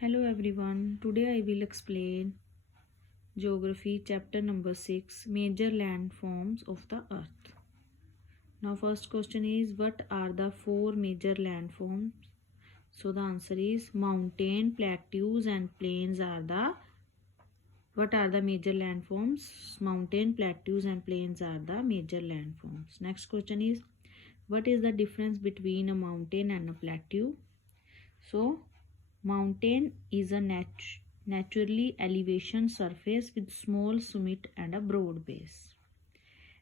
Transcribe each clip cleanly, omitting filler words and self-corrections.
Hello everyone. Today I will explain Geography chapter number 6, Major Landforms of the Earth. Now first question is, what are the four major landforms? So the answer is mountain, plateaus and plains are the what are the major landforms? Mountain, plateaus and plains are the major landforms. Next question is, what is the difference between a mountain and a plateau? So mountain is a naturally elevation surface with small summit and a broad base.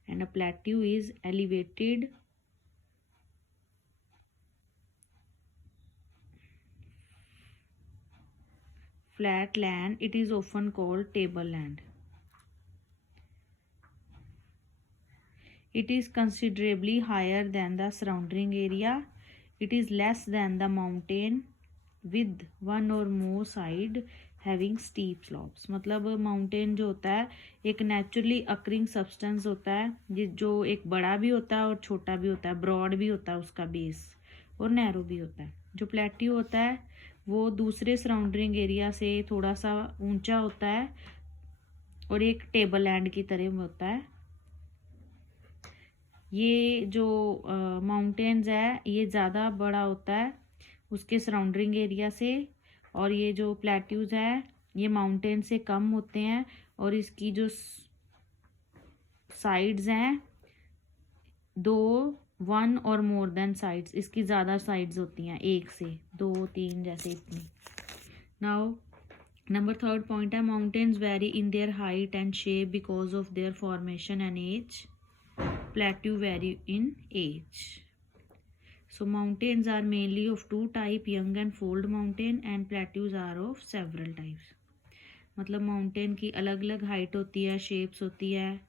And a plateau is elevated flat land. It is often called tableland. It is considerably higher than the surrounding area. It is less than the mountain with one or more side having steep slopes. मतलब mountain जो होता है एक naturally occurring substance होता है जो एक बड़ा भी होता है और छोटा भी होता है, ब्रॉड भी होता है उसका बेस और नैरो भी होता है. जो प्लेट्यू होता है वो दूसरे सराउंडिंग एरिया से थोड़ा सा ऊंचा होता है और एक टेबल लैंड की तरह होता है. ये जो माउंटेन्स है ये ज़्यादा बड़ा होता है उसके सराउंडिंग एरिया से, और ये जो प्लेट्यूज है ये माउंटेन से कम होते हैं और इसकी जो साइड्स हैं दो वन और मोर देन साइड्स, इसकी ज़्यादा साइड्स होती हैं, एक से दो तीन जैसे इतनी. नाउ नंबर थर्ड पॉइंट है, mountains vary in their height and shape because of their formation and age. Plateau vary in age. So mountains are mainly of two type, young and fold mountain, and plateaus are of several types. मतलब mountain की अलग अलग height होती है, shapes होती है,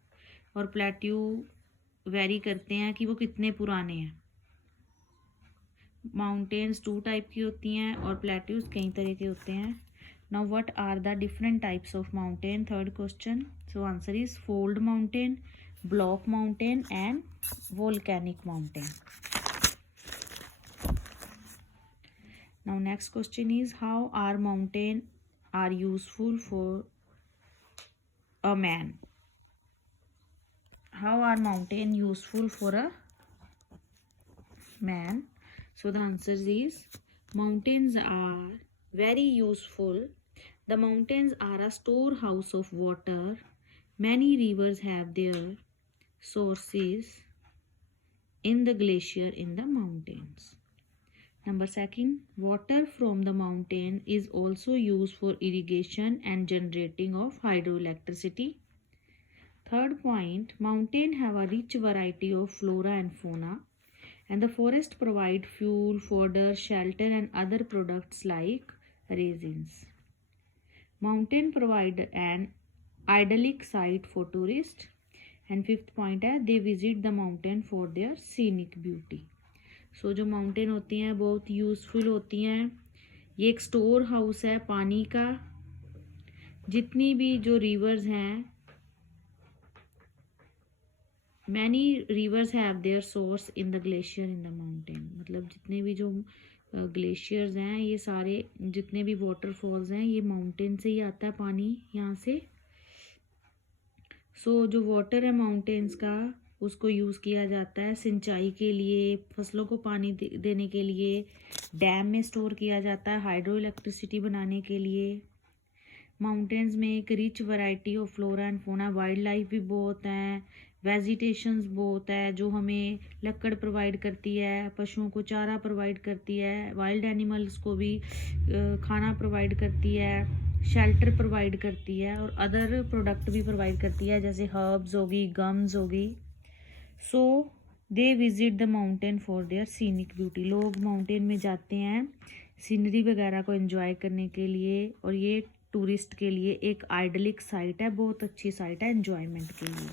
और plateau very करते हैं कि वो कितने पुराने हैं. माउंटेन्स टू टाइप की होती हैं और प्लेट्यूज कई तरह के होते हैं. Now what are the different types of mountain? Third question. So answer is fold mountain, block mountain and volcanic mountain. Now next question is, how are mountain are useful for a man? How are mountain useful for a man? So the answer is mountains are very useful. The mountains are a storehouse of water. Many rivers have their sources in the glacier in the mountains. Number second, water from the mountain is also used for irrigation and generating of hydroelectricity. Third point, mountain have a rich variety of flora and fauna, and the forest provide fuel, fodder, shelter and other products like resins. Mountain provide an idyllic site for tourists. And fifth point है, they visit the mountain for their scenic beauty. So जो mountain होती हैं बहुत useful होती हैं. ये एक store house है पानी का. जितनी भी जो रिवर्स हैं, many reverse have their source in the glacier in the mountain. मतलब जितने भी जो ग्लेशियर्स हैं ये सारे जितने भी वाटरफॉल्स हैं ये माउंटेन से ही आता है पानी यहाँ से. सो जो वाटर है माउंटेन्स का उसको यूज़ किया जाता है सिंचाई के लिए, फसलों को पानी देने के लिए, डैम में स्टोर किया जाता है हाइड्रो इलेक्ट्रिसिटी बनाने के लिए. माउंटेन्स में एक rich variety of flora and fauna, wild life भी बहुत हैं, वेजिटेशंस बहुत है जो हमें लकड़ प्रोवाइड करती है, पशुओं को चारा प्रोवाइड करती है, वाइल्ड एनिमल्स को भी खाना प्रोवाइड करती है, शेल्टर प्रोवाइड करती है और अदर प्रोडक्ट भी प्रोवाइड करती है जैसे हर्ब्स होगी, गम्स होगी. So they visit the mountain for their scenic beauty. लोग माउंटेन में जाते हैं सीनरी वगैरह को एंजॉय करने के लिए, और ये टूरिस्ट के लिए एक आइडलिक साइट है, बहुत अच्छी साइट है एंजॉयमेंट के लिए.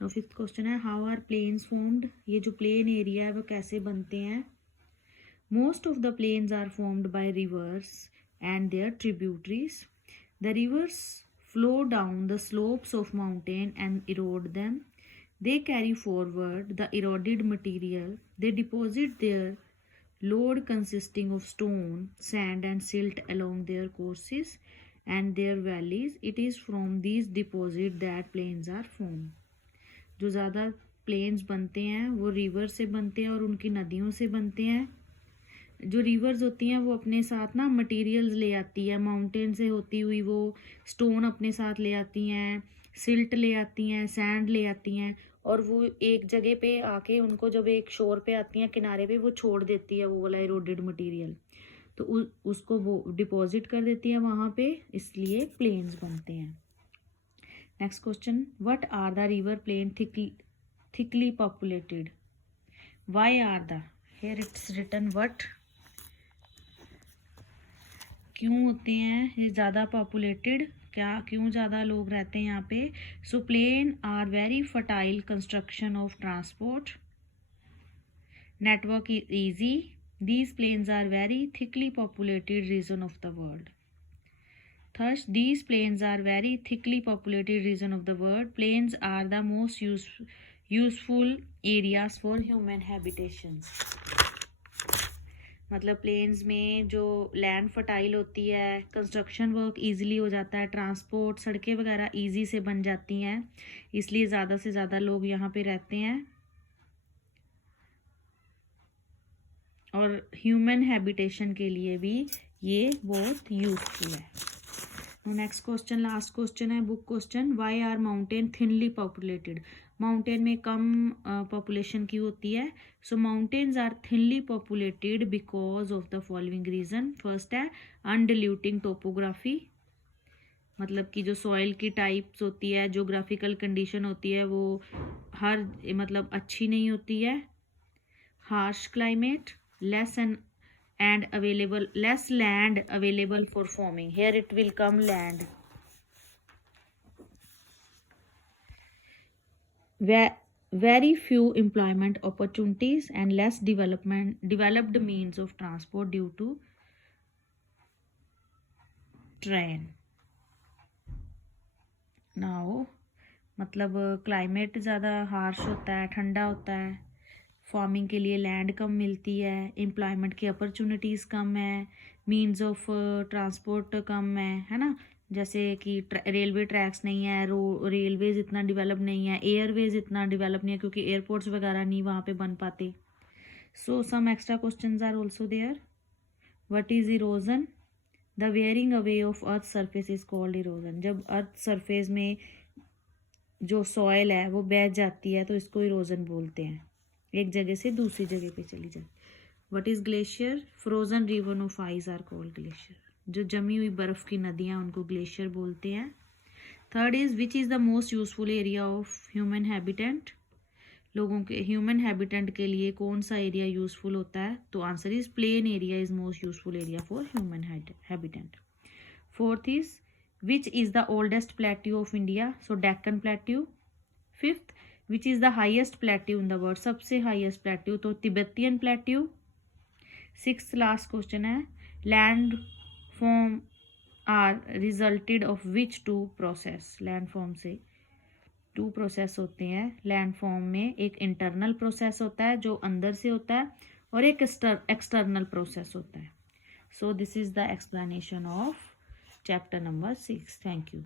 नाउ फिफ्थ क्वेश्चन है, हाउ आर प्लेन्स फॉर्म्ड? ये जो प्लेन एरिया है वो कैसे बनते हैं? Most of the plains are formed by rivers and their tributaries. The rivers flow down the slopes of mountain and erode them. They carry forward the eroded material. They deposit their load consisting of stone, sand and silt along their courses and their valleys. It is from these deposits that plains are formed. जो ज़्यादा planes बनते हैं वो river से बनते हैं और उनकी नदियों से बनते हैं. जो रिवर्स होती हैं वो अपने साथ ना मटेरियल्स ले आती है, माउंटेन से होती हुई वो स्टोन अपने साथ ले आती हैं, सिल्ट ले आती हैं, सैंड ले आती हैं, और वो एक जगह पे आके उनको जब एक शोर पे आती हैं किनारे पे वो छोड़ देती है वो वाला इरोडेड मटेरियल, तो उसको वो डिपॉजिट कर देती है वहाँ पे, इसलिए प्लेन्स बनते हैं. Next question, what are the river plain thickly populated? Why are the, here it's written what, क्यों होते हैं ये ज़्यादा पॉपुलेटेड, क्या क्यों ज़्यादा लोग रहते हैं यहाँ पे? So plain are very fertile construction of transport, network is easy, these plains are very thickly populated region of the world. Thus, these plains are very thickly populated region of the world. Plains are the most useful areas for human habitations. मतलब planes में जो land fertile होती है, construction work easily हो जाता है, transport सड़कें वगैरह इजी से बन जाती हैं, इसलिए ज़्यादा से ज़्यादा लोग यहाँ पे रहते हैं और ह्यूमन हैबिटेशन के लिए भी ये बहुत यूजफुल है. नेक्स्ट क्वेश्चन, लास्ट क्वेश्चन है book question, why are mountain thinly populated? Mountain में कम पॉपुलेशन की होती है. So mountains are thinly populated because of the following reason. First है अनडिल्यूटिंग टोपोग्राफी, मतलब कि जो सॉइल की टाइप्स होती है, जोग्राफिकल कंडीशन होती है वो हर मतलब अच्छी नहीं होती है. Harsh climate, less and available, less land available for farming. Here it will come land. Very few employment opportunities and less developed means of transport due to train. Now मतलब climate ज़्यादा हार्श होता है, ठंडा होता है, farming के लिए land कम मिलती है, एम्प्लॉयमेंट की अपॉर्चुनिटीज़ कम है, मीन्स ऑफ ट्रांसपोर्ट कम है ना, जैसे कि रेलवे ट्रैक्स नहीं है, रेलवेज इतना डेवलप नहीं है, एयरवेज इतना डेवलप नहीं है क्योंकि एयरपोर्ट्स वगैरह नहीं वहाँ पे बन पाते. So some extra questions are also there. What is erosion? The wearing away of earth surface is called erosion. जब अर्थ सरफेस में जो सॉयल है वो बह जाती है तो इसको इरोजन बोलते हैं, एक जगह से दूसरी जगह पे चली जाए. What is glacier? Frozen river of ice are called glacier. जो जमी हुई बर्फ की नदियाँ उनको ग्लेशियर बोलते हैं. Third is which is the most useful area of human habitant? लोगों के ह्यूमन हैबिटेंट के लिए कौन सा एरिया यूजफुल होता है? तो answer is plain area is most useful area for human habitant. Fourth is which is the oldest plateau of India? So Deccan plateau. Fifth, which is the highest plateau in the world? सबसे highest plateau तो Tibetan plateau. Sixth last question है, land form are resulted of which two process? Land form से 2 process होते हैं. Land form में एक internal process होता है जो अंदर से होता है और एक एक्सटर्नल प्रोसेस होता है. So this is the explanation of chapter number 6. Thank you.